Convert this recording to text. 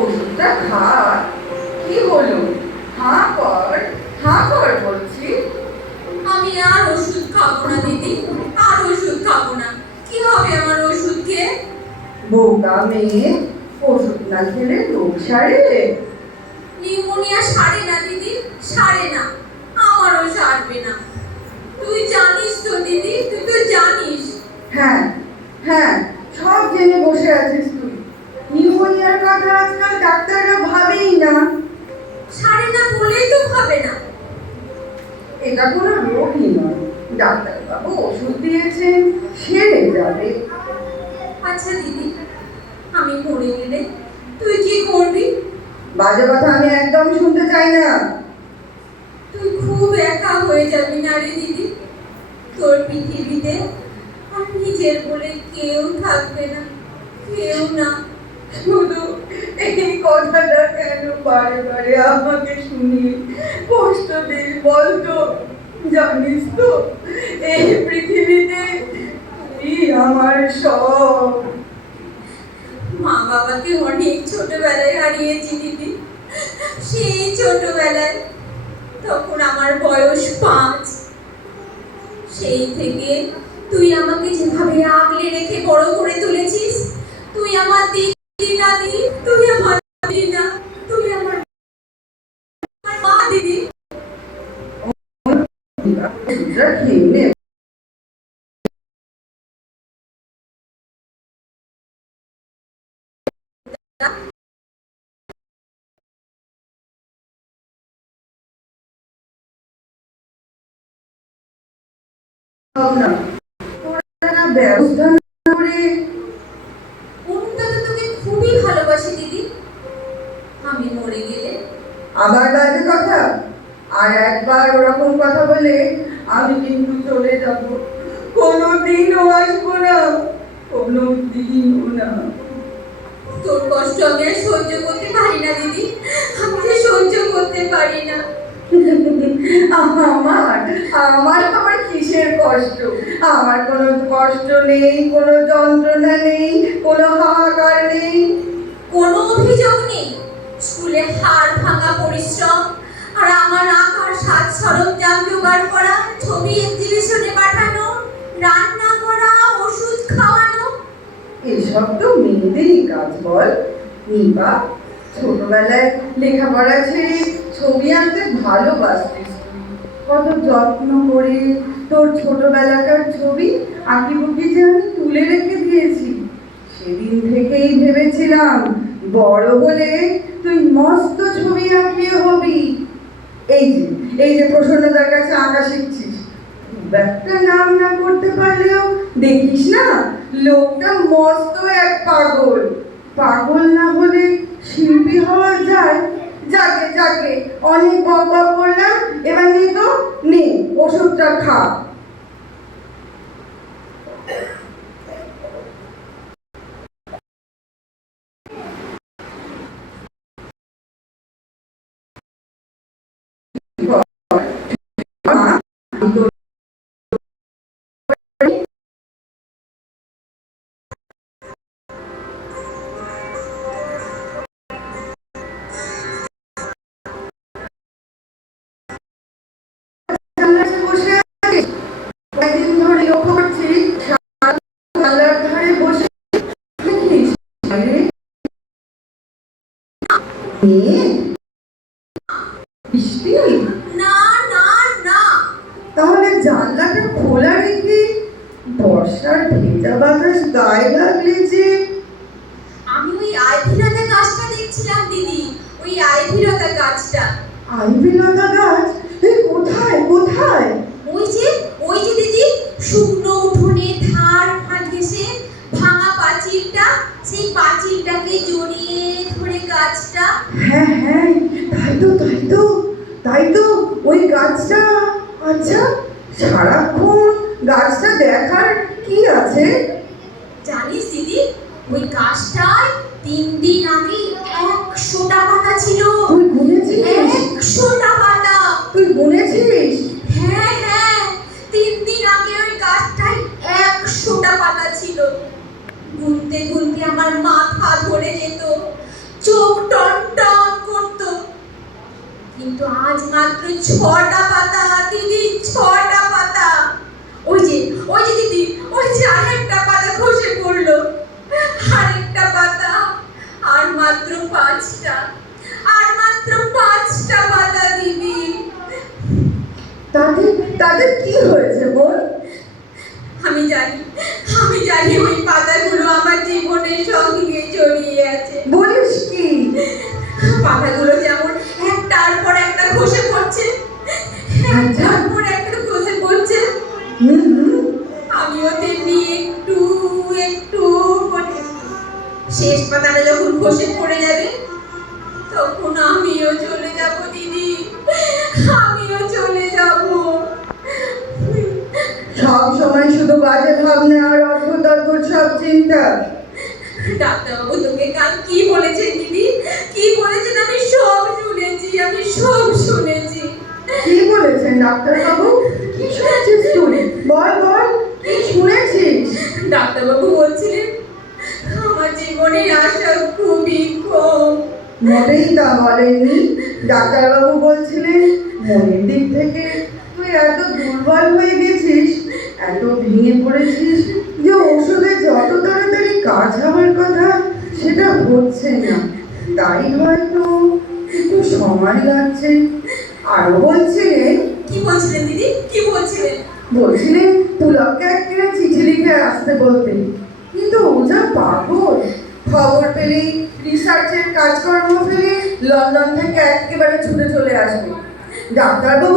ওষুধটা খা। কি হলো? হাঁ কর, হাঁ কর বলছি। আমি আর ওষুধ খাবো না দিদি, আর ওষুধ খাবো না। কি হবে আমার ওষুধ খেয়ে? বোকা মেয়ে, ওষুধ না খেলে রোগ সারে? নিউমোনিয়া সারে না দিদি, সারে না, আমারও সারবে না। তুই জানিস তো দিদি, তুই তো জানিস। হ্যাঁ হ্যাঁ, সব জেনে বসে আছিস তুই। নিউমোনিয়ার কথা আজকাল ডাক্তাররা ভাবেই না। সারে না বলেই তো ভাবে না। এটা কোনো রোগই নয়, ডাক্তারবাবু ওষুধ দিয়েছেন, সেরে যাবে। আচ্ছা দিদি, আমি মরে গেলে তুই কি করবি? বাজে কথা আমি একদম শুনতে চাই না। তুই খুব একা হয়ে যাবি না রে দিদি। তোর পৃথিবীতে আর নিজের বলে কেউ থাকবে না, কেউ না। শুধু এই কথাটা কেন বারে বারে আমাকে শুনিয়ে কষ্ট দিস বলতো? জানিস তো এই পৃথিবীতে তুই আমার সব। মা বাবাকে অনেক ছোটবেলায় হারিয়েছি দিদি। সেই ছোটবেলায়, তখন আমার বয়স 5। সেই থেকে তুই আমাকে যেভাবে আগলে রেখে বড় করে তুলেছিস, তুই আমার দিদি দাদি, তুই আমার দিদি না, তুই আমার মা দিদি। ওষুধটা খেয়ে নে। না, তোরা না ব্যবস্থা না করে। অনুটা তো তোকে খুবই ভালোবাসে দিদি। আমি মরে গেলে আবার বাজে কথা, আর একবার ওরকম কথা বলে আমি কিন্তু চলে যাব। কোনোদিনও আসবো না, কোনোদিনও না। তোর কষ্ট আমি আর সহ্য করতে পারি না দিদি, আমি তো সহ্য করতে পারি না। আমার আমার আমার কিসের কষ্ট? আমার কোনো কষ্ট নেই, কোনো যন্ত্রণা নেই, কোনো হাহাকার নেই। কোনো অভিযোগ নেই। স্কুলে হাড় ভাঙা পরিশ্রম, আর আমার আঁকার সাজ সরঞ্জাম জোগাড় করা, ছবি এক্সিবিশনে পাঠানো, রান্না করা, ওষুধ খাওয়ানো। এসব তো মেয়েদেরই কাজ বল। নিপা, ছোটবেলায় লেখাপড়া ছেড়ে ছবি আঁকতে ভালোবাসতিস তুই। কত যত্ন করে তোর ছোটবেলাকার ছবি আঁকিবুকি যে আমি তুলে রেখে দিয়েছি। সেদিন থেকেই ভেবেছিলাম বড় হলে তুই মস্ত ছবি আঁকিয়ে হবি। এই যে এই যে প্রসন্নতার কাছে আঁকা শিখছিস, খুব একটা নাম না করতে পারলেও দেখিস না লোকটা মস্ত এক পাগল। পাগল না হলে শিল্পী হওয়া যায়? যাকে যাকে অনেক বকবক করলাম, এবার নে তো, নে ওষুধটা খা। বসে আছিস? কয়েকদিন ধরে লক্ষ্য করছি জানলার ধারে বসে দেখিস বাইরে মেয়ে বৃষ্টি। না না না, তাহলে জানলাটা খোলা রেখে বর্ষার ভেজা বাতাস গায়ে লাগলে যে। আমি ওই আইভিলতা গাছটা দেখছিলাম দিদি, ওই আইভিলতা গাছটা। আইভিলতা গাছ? কোথায় কোথায়? ওই যে দিদি, শুকনো উঠোনে ধার ঘেঁষে ভাঙা পাঁচিলটা, সেই পাঁচিলটাকে জড়িয়ে ধরে গাছটা। হ্যাঁ হ্যাঁ, তাই তো তাই তো তাই তো, ওই গাছটা। আচ্ছা, সারাক্ষণ গাছটা দেখার কি আছে? জানিস দিদি, ওই গাছটায় 3 দিন আগে 100টা পাতা ছিল। তুই গুনেছিস? 100টা পাতা। তুই গুনেছিস? হ্যাঁ হ্যাঁ, 3 দিন আগে ওই গাছটায় 100টা পাতা ছিল। গুনতে গুনতে আমার মাথা ধরে যেত, চোখ আজ মাত্র 6টা পাতা দিদি, 6টা পাতা। ওই যে দিদি, ওই যে আরেকটা পাতা খসে পড়লো, আরেকটা পাতা। আর মাত্র 5টা, আর মাত্র 5টা পাতা দিদি। তাদের কি হয়েছে বোন? আমি জানি ওই পাতাগুলো আমার জীবনের সঙ্গে জড়িয়ে আছে। বলিস কি? পাতাগুলো যেমন একটার পর একটা খসে পড়ছে, একটার পর একটা খসে পড়ছে, আমিও তেমনি একটু একটু করে শেষ পাতাটা যখন খসে পড়ে যাবে তখন আমিও চলে যাব দিদি, আমিও চলে যাব। সব সময় শুধু বাজে ভাবনা আর অদ্ভুত অদ্ভুত সব চিন্তা। ডাক্তারবাবু তোকে কাল কি বলেছেন দিদি, কি বলেছেন? আমি সব শুনেছি। কি বলেছেন ডাক্তারবাবু? কি শুনেছিস তুই? বল কি শুনেছিস? ডাক্তারবাবু বলছিলেন আমার জীবনের আশা খুবই কম। মোটেই তা বলেননি। ডাক্তারবাবু বলছিলেন মনের দিক থেকে তুই এত দুর্বল হয়ে গেছিস, এত ভেঙে পড়েছিস যে ওষুধে যত তাড়াতাড়ি কাজ হওয়ার কথা সেটা হচ্ছে না, তাই হয়তো একটু সময় লাগছে। আরো বলছিলেন কি বলছিলেন দিদি, কি বলছিলেন? বলছিলেন পুলককে একটা চিঠি লিখে আসতে বলতে, কিন্তু ও যা পাগল, খবর পেলেই রিসার্চের কাজকর্ম ফেলে লন্ডন থেকে একেবারে ছুটে চলে আসবে। ডাক্তারবাবু